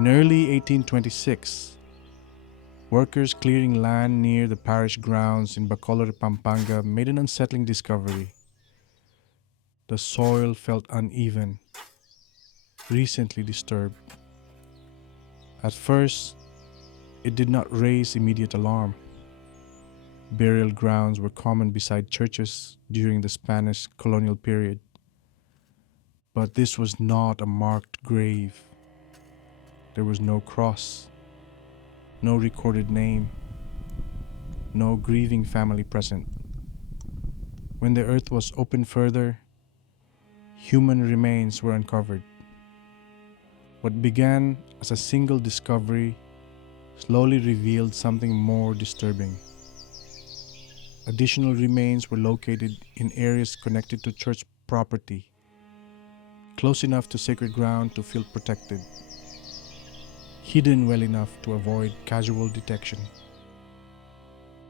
In early 1826, workers clearing land near the parish grounds in Bacolor, Pampanga made an unsettling discovery. The soil felt uneven, recently disturbed. At first, it did not raise immediate alarm. Burial grounds were common beside churches during the Spanish colonial period. But this was not a marked grave. There was no cross, no recorded name, no grieving family present. When the earth was opened further, human remains were uncovered. What began as a single discovery slowly revealed something more disturbing. Additional remains were located in areas connected to church property, close enough to sacred ground to feel protected, hidden well enough to avoid casual detection.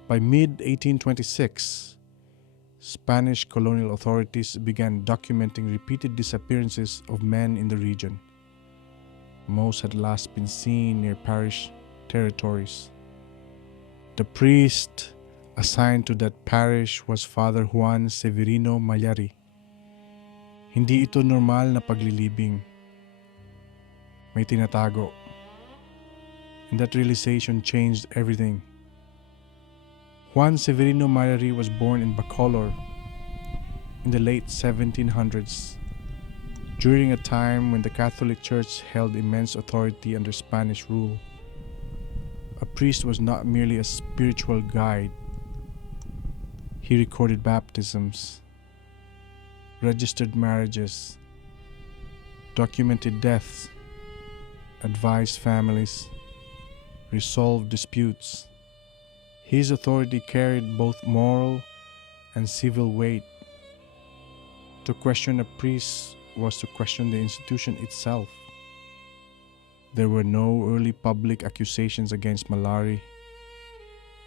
By mid-1826, Spanish colonial authorities began documenting repeated disappearances of men in the region. Most had last been seen near parish territories. The priest assigned to that parish was Father Juan Severino Mallari. Hindi ito normal na paglilibing. May tinatago. And that realization changed everything. Juan Severino Mallari was born in Bacolor in the late 1700s, during a time when the Catholic Church held immense authority under Spanish rule. A priest was not merely a spiritual guide. He recorded baptisms, registered marriages, documented deaths, advised families, resolved disputes. His authority carried both moral and civil weight. To question a priest was to question the institution itself. There were no early public accusations against Mallari,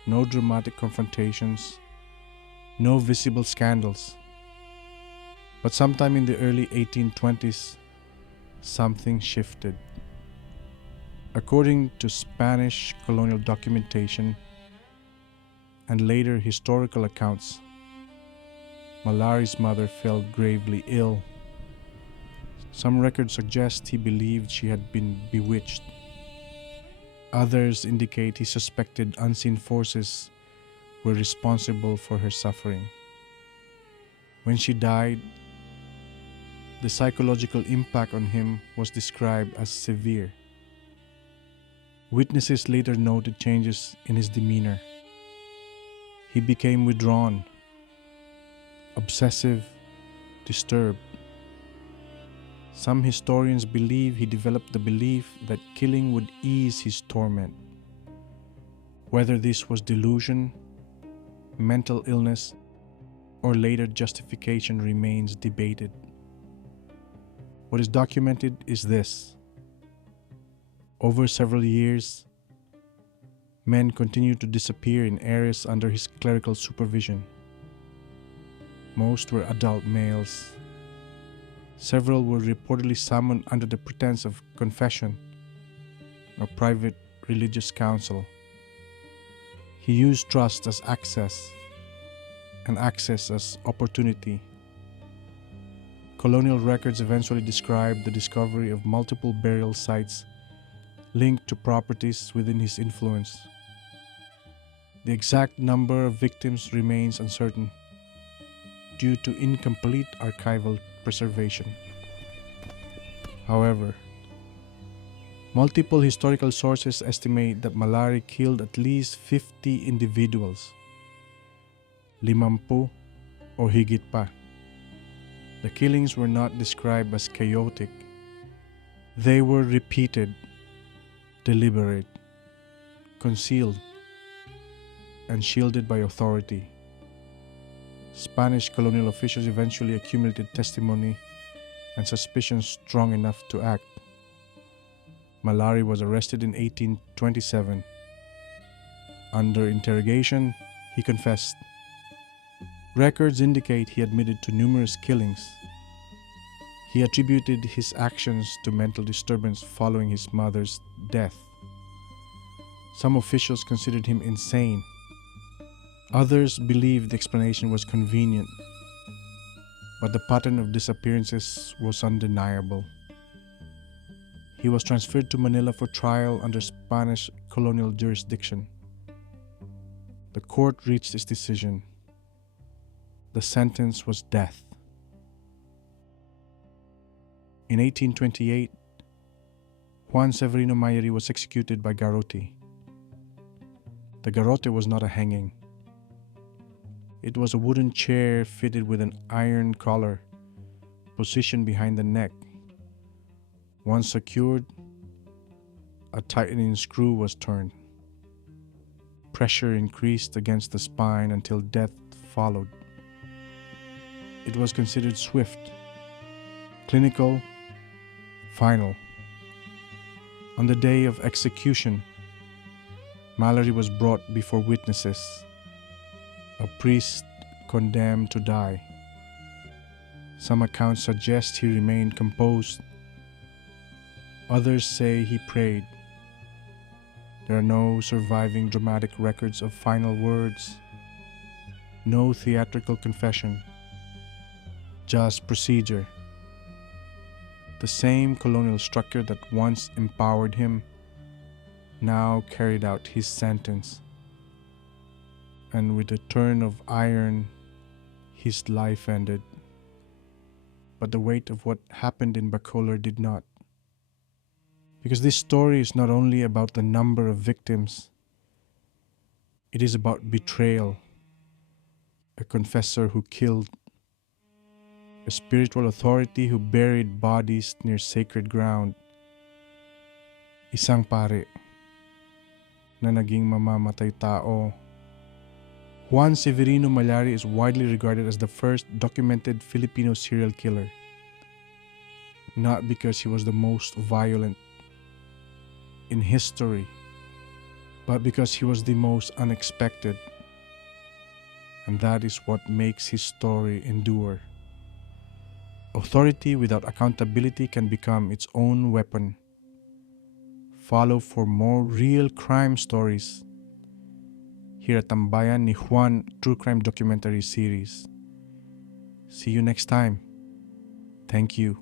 no dramatic confrontations, no visible scandals. But sometime in the early 1820s, something shifted. According to Spanish colonial documentation and later historical accounts, Mallari's mother fell gravely ill. Some records suggest he believed she had been bewitched. Others indicate he suspected unseen forces were responsible for her suffering. When she died, the psychological impact on him was described as severe. Witnesses later noted changes in his demeanor. He became withdrawn, obsessive, disturbed. Some historians believe he developed the belief that killing would ease his torment. Whether this was delusion, mental illness, or later justification remains debated. What is documented is this. Over several years, men continued to disappear in areas under his clerical supervision. Most were adult males. Several were reportedly summoned under the pretense of confession or private religious counsel. He used trust as access and access as opportunity. Colonial records eventually described the discovery of multiple burial sites linked to properties within his influence. The exact number of victims remains uncertain due to incomplete archival preservation. However, multiple historical sources estimate that Mallari killed at least 50 individuals, 50 o higit pa. The killings were not described as chaotic. They were repeated, deliberate, concealed, and shielded by authority. Spanish colonial officials eventually accumulated testimony and suspicion strong enough to act. Mallari was arrested in 1827. Under interrogation, he confessed. Records indicate he admitted to numerous killings. He attributed his actions to mental disturbance following his mother's death. Some officials considered him insane. Others believed the explanation was convenient, but the pattern of disappearances was undeniable. He was transferred to Manila for trial under Spanish colonial jurisdiction. The court reached its decision. The sentence was death. In 1828, Juan Severino Mallari was executed by garrote. The garrote was not a hanging. It was a wooden chair fitted with an iron collar, positioned behind the neck. Once secured, a tightening screw was turned. Pressure increased against the spine until death followed. It was considered swift, clinical, final. On the day of execution, Mallari was brought before witnesses, a priest condemned to die. Some accounts suggest he remained composed. Others say he prayed. There are no surviving dramatic records of final words, no theatrical confession, just procedure. The same colonial structure that once empowered him now carried out his sentence. And with a turn of iron, his life ended. But the weight of what happened in Bacolor did not. Because this story is not only about the number of victims, it is about betrayal, a confessor who killed, a spiritual authority who buried bodies near sacred ground, isang pare na naging mamamatay tao. Juan Severino Mallari is widely regarded as the first documented Filipino serial killer, not because he was the most violent in history, but because he was the most unexpected. And that is what makes his story endure. Authority without accountability can become its own weapon. Follow for more real crime stories here at Tambayan ni Juan True Crime Documentary Series. See you next time. Thank you.